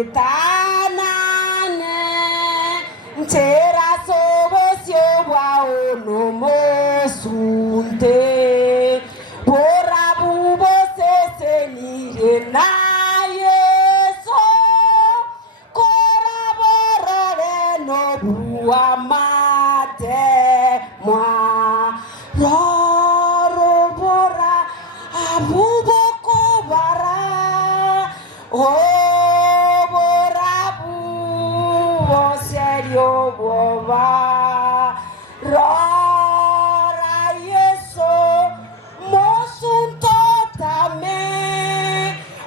Etanane Ntera sobosyo wao no mosunte Borabu bosese nire na Yeso Koraborore no buamate mwa Rorobora abuboko bara Borabu serio boba Rora Yeso mosunto tame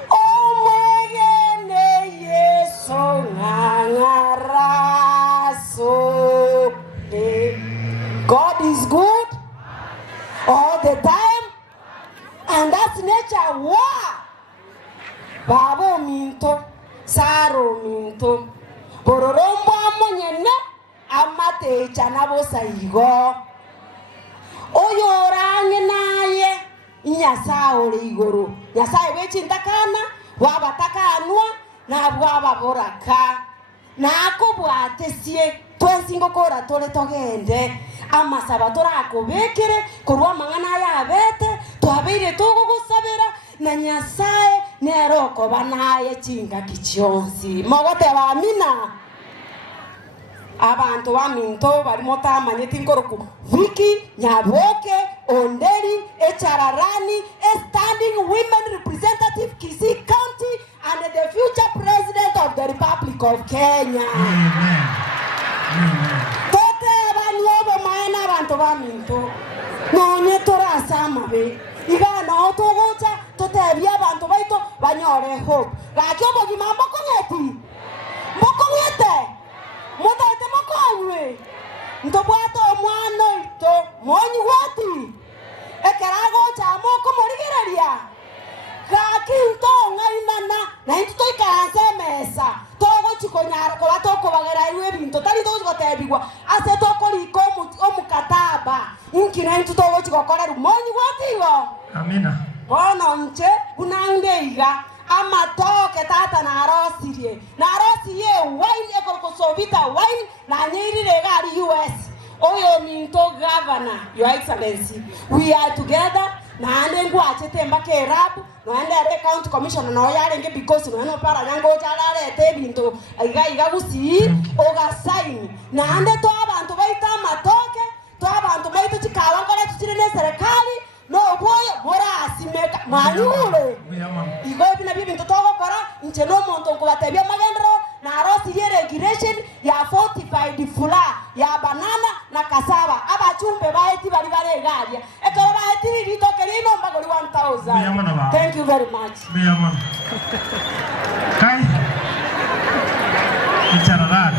Omegene Yeso ngangaraso. God is good all the time, and that's nature. Wow! Babo minto, saro minto, bororombo amonyene, amate chanabo saigo. Oyorange naye, inyasa ore igoro. Nyasa ewechi ndakana, wabataka anua, na waba boraka. Na akobwate sie, twensingo kora tole togende. Amasaba torakobekere, korwa mangana ya bete, tuhabeire togo gusabira, na Nyasaye neroko banaye chinga kichionsi. Mogote bamina. Abantu baminto barimo tamanye tinkoroku. Viki Nyaboke Onderi Echararani, a standing women representative Kisii County and the future president of the Republic of Kenya. Amen. Tote banyobo maena abantu baminto. Nonye tora samabe. Iga na otogocha tote bia abantu baito banyore hope. Gakyobo gimambo kongeti. Mokongete. Motaite mokonywe. Ntobwato omwana ito monyi wati. Ekarago chamo komorigereria. Kaki ntonga inana na into ikaanse mesa. Togo chikonyara ko batoko bagera iwe binto tali togo gotebigwa. Ase toko liko omukataba. Inkina into togo chikokorera monyi wati go. Amina. Bono nche unangeiga amatoke tata na arosirie wine ekolkosovita wine na nyirire gari US. Oyo minto governor, Your Excellency, we are together na ande ngwache temba ke rabu na ande are county commissioner na oyarenge because no para nyango chalare te binto iga gusi oga sign na ande to abantu baita matoke to abantu baita chikawa ngale tuchirene serikali no boyo mora asimeka manyure igo bina bibi ntotogo kora ncheno monto kubatebia magendro na arosi yere regulation ya fortified fula ya banana na kasaba abachumbe baeti bali bale galia ekaba baeti litoke lino mbagoli 1000. Thank you very much. Kai Echararani